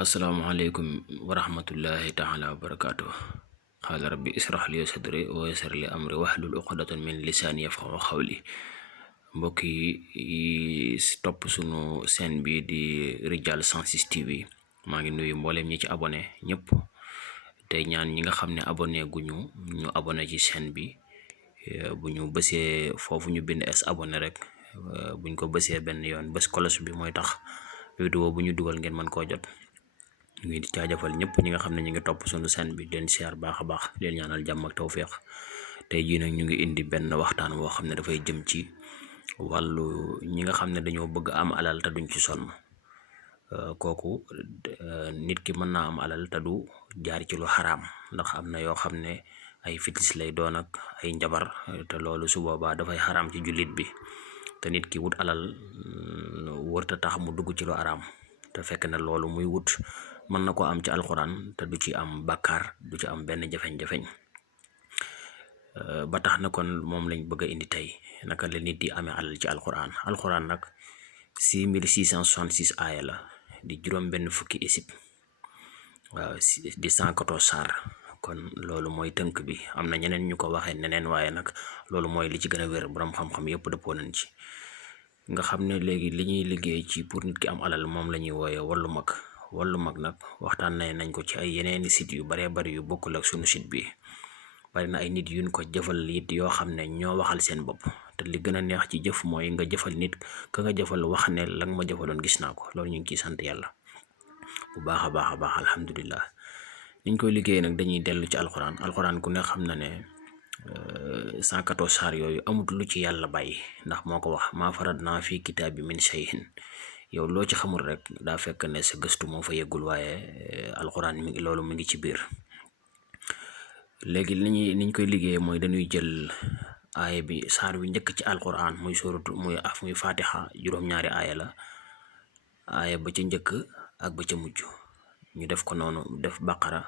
Assalamualaikum warahmatullahi taala wabarakatuh. Qala rabbi israh li sadri wa yassir li amri wahlul uqdatan min lisani yafqahu qawli. Mbokk yi top sunu chaîne bi di Ridial 106 TV maa ngi nuyu mboolem ñi ci abonné ñëpp tey ñaan ñi nga xam ne abonné guñu ñu abonné ci chaîne bi bu ñu bësee foofu ñu bind es abonné rek buñ ko bësee benn yoon bës kolos bi mooy tax vidéo bu ñu dugal ngeen mën koo jot. ñu ngi jaajëfal ñëpp ñi nga xam ne ñu ngi topp sunu chaîne bi leen siyaar baax a baax leen ñaanal jàmm ak tawféex. tey jii nag ñu ngi indi benn waxtaan woo xam ne dafay jëm ci wàllu ñi nga xam ne dañoo bëgg am alal te duñ ci sonn kooku nit ki mën naa am alal te du jaar ci lu xaraam ndax am na yoo xam ne ay fitis lay doon ak ay njabar te loolu su boobaa dafay xaraam ci jullit bi te nit ki wut alal wërta tax mu dugg ci lu xaraam te fekk na loolu muy wut mën na ko am ci alxuraan te du ci am bàkkaar du ci am benn jafeñ-jafeñ ba tax na kon moom lañ bëgg a indi tey naka la nit di amee alal ci alxuraan nag 6666 aaya la di juróom benn fukki isib waaw di 114 saar kon loolu mooy tënk bi. am na ñeneen ñu ko waxee neneen waaye nag loolu mooy li ci gën a wér borom xam-xam yëpp dëppoo nañ ci nga xam ne léegi li ñuy liggéey ci pour nit ki am alal moom la ñuy wooye wallu mag nag waxtaan nañ ko ci ay yeneeni site yu baree bari yu bokkul ak sunu site bi. bari na ay nit yuñ ko jëfal it yoo xam ne ñoo waxal seen bopp te li gën a neex ci jëf mooy nga jëfal nit ka nga jëfal wax ne la nga ma jëfaloon gis naa ko loolu ñu ngi ciy sant yàlla bu baax a baax alhamdulillah. niñ koy liggéey nag dañuy dellu ci alxuraan ku ne xam na ne 114 saar yooyu amut lu ci yàlla bàyyi ndax moo ko wax maa faradnaa fi kitaabi min shay'in. yow loo ci xamul rek daa fekk ne sa gëstu moo fa yeggul waaye alxuraan loolu mi ngi ci biir. léegi niñ koy liggéey mooy dañuy jël aaya bi saar wi njëkk ci alxuraan muy suratu muy fatiha juróom-ñaari aaya la aaya ba ca njëkk ak ba ca mujj ñu def ko noonu def baqara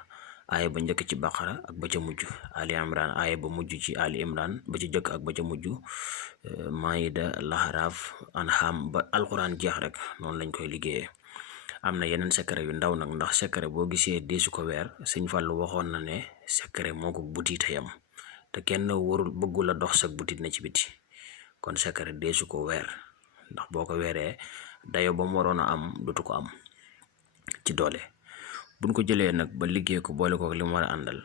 aaya ba njëkk ci baqara ak ba ca mujj ali imran aaya ba mujj ci ali imran ba ca njëkk ak ba ca mujj maayida laharaaf anham ba alxuraan jeex rek noonu lañ koy liggéeyee. am na yeneen sekare yu ndaw nag ndax sekare boo gisee deesu ko weer sëñ Fallu waxoon na ne sekare moo ko butit yam te kenn warul bëggul a dox sa butit na ci biti kon sekare deesu ko weer ndax boo ko weeree dayo ba mu waroon a am dutu ko am ci doole. buñ ko jëlee nag ba liggéey ko boole ko li mu war a àndal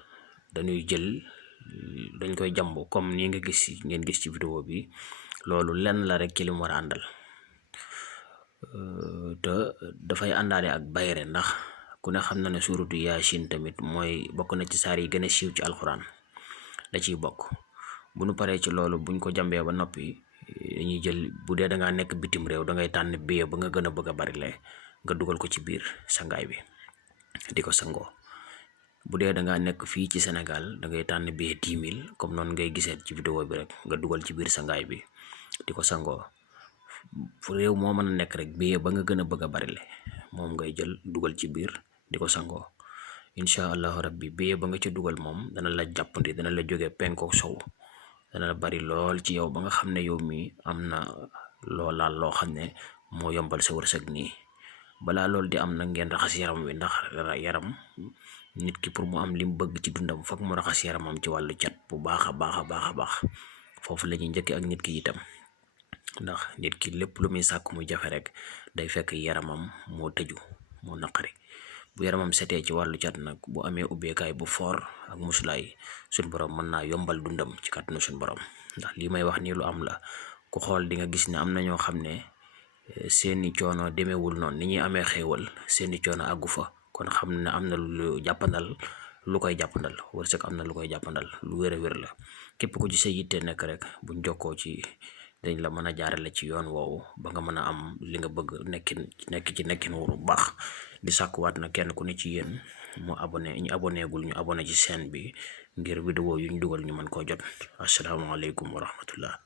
dañ koy jàmb comme ni ngeen gis ci vidéo bi loolu lenn la rek ci li mu war a àndal te dafay àndaale ak bayre ndax ku ne xam na ne suuratu yaasin tamit mooy bokk na ci saar yi gën a siiw ci alxuraan da ciy bokk. bu nu paree ci loolu buñ ko jàmbee ba noppi dañuy jël bu dee dangaa nekk bitim réew dangay tànn billet ba nga gën a bëgg a bari le nga dugal ko ci biir sangaay bi di ko sangoo. bu dee dangaa nekk fii ci Sénégal dangay tànn billet 10 000 comme noonu ngay gisee ci vidéo bi rek nga dugal ci biir sangaay bi di ko sangoo. fu réew moo mën a nekk rek billet ba nga gën a bëgg a bari le moom ngay jël dugal ci biir di ko sangoo incha allahu rabbi billet ba nga ci dugal moom dana la jàppandi dana la jóge penkook sow dana la bari lool ci yow ba nga xam ne yow mi am na loo laal loo xam ne moo yombal sa wërsëg nii. balaa loolu di am nag ngeen raxas yaram wi ndax yaram nit ki pour mu am li mu bëgg ci dundam foog mu raxas yaramam ci wàllu cat bu baax a baax foofu la ñuy njëkkee ak nit ki itam ndax nit ki lépp lu muy sàkk muy jafe rek day fekk yaramam moo tëju moo naqari. bu yaramam setee ci wàllu cat nag bu amee ubbeekaay bu foor ak musulaay suñ borom mën naa yombal dundam ci kàttanu suñ borom ndax lii may wax nii lu am la ku xool di nga gis ne am na ñoo xam ne seeni coono demeewul noonu ni ñuy amee xéewal seeni coono àggu fa kon xam ne am na lu jàppandal lu koy jàppandal wërsëg am na lu koy jàppandal lu wér a wér la. képp ku ci sa yitte nekk rek buñ jokkoo ci dañ la mën a jaarale ci yoon woowu ba nga mën a am li nga bëgg nekkin wu baax. di sàkkuwaat na kenn ku ne ci yéen mu abonné ñu abonné ci chaîne bi ngir vidéo yu ñu dugal ñu mën koo jot. asalaamaaleykum wa rahmatullah.